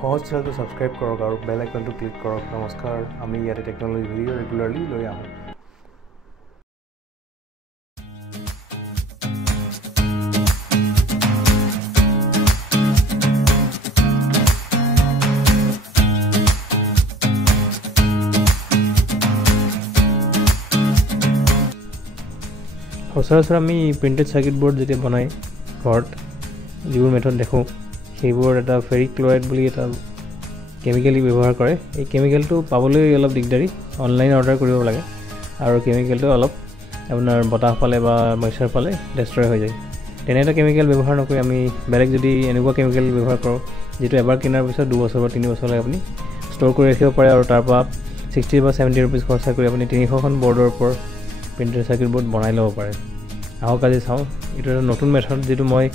সহজ চেনেলটো ছাবস্ক্ৰাইব কৰক আৰু বেল আইকনটো ক্লিক কৰক। নমস্কাৰ, আমি ইয়াতে টেকন'লজি ভিডিঅ' ৰেগুলাৰলি লৈ আহোঁ। সচৰাচৰ আমি প্ৰিণ্টেড চাৰ্কিট বৰ্ড যেতিয়া বনাই ঘৰত যিবোৰ মেথড দেখোঁ সেইবোৰত এটা ফেৰিক ক্লৰাইড বুলি এটা কেমিকেল ব্যৱহাৰ কৰে। এই কেমিকেলটো পাবলৈ অলপ দিগদাৰী, অনলাইন অৰ্ডাৰ কৰিব লাগে আৰু কেমিকেলটো অলপ আপোনাৰ বতাহ পালে বা মইশ্চাৰ পালে ডেষ্ট্ৰয় হৈ যায়। তেনে এটা কেমিকেল ব্যৱহাৰ নকৰি আমি বেলেগ যদি এনেকুৱা কেমিকেল ব্যৱহাৰ কৰোঁ যিটো এবাৰ কিনাৰ পিছত 2 বছৰ বা 3 বছৰলৈ আপুনি ষ্ট'ৰ কৰি ৰাখিব পাৰে আৰু তাৰপৰা 60 বা 70 ৰুপিজ খৰচা কৰি আপুনি 300খন বৰ্ডৰ ওপৰত প্ৰিণ্টেড চাৰ্কিট বৰ্ড বনাই ল'ব পাৰে। আহক আজি চাওঁ, এইটো এটা নতুন মেথড যিটো মই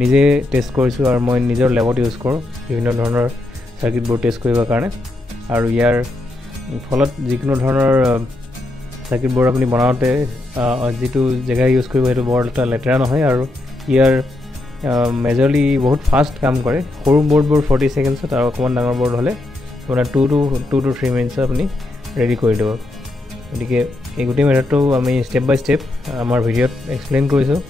নিজে টেষ্ট কৰিছোঁ আৰু মই নিজৰ লেবত ইউজ কৰোঁ বিভিন্ন ধৰণৰ চাৰ্কিট বৰ্ড টেষ্ট কৰিবৰ কাৰণে। আৰু ইয়াৰ ফলত যিকোনো ধৰণৰ চাৰ্কিট বৰ্ড আপুনি বনাওঁতে যিটো জেগা ইউজ কৰিব সেইটো বৰ এটা লেতেৰা নহয় আৰু ইয়াৰ মেজৰলি বহুত ফাষ্ট কাম কৰে। সৰু বৰ্ডবোৰ 40 ছেকেণ্ডছত আৰু অকণমান ডাঙৰ বৰ্ড হ'লে আপোনাৰ 2 to 3 মিনিটছত আপুনি ৰেডি কৰি দিব। গতিকে এই গোটেই মেথডটো আমি ষ্টেপ বাই ষ্টেপ আমাৰ ভিডিঅ'ত এক্সপ্লেইন কৰিছোঁ।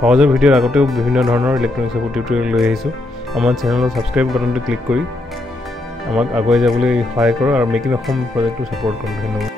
সহজৰ ভিডিঅ'ৰ আগতেও বিভিন্ন ধৰণৰ ইলেক্ট্ৰনিক্সৰ টিউটৰিয়েল লৈ আহিছোঁ। আমাৰ চেনেলৰ ছাবস্ক্ৰাইব বাটনটো ক্লিক কৰি আমাক আগুৱাই যাবলৈ সহায় কৰক আৰু মেক ইন অসম প্ৰজেক্টটো ছাপোৰ্ট কৰক। ধন্যবাদ।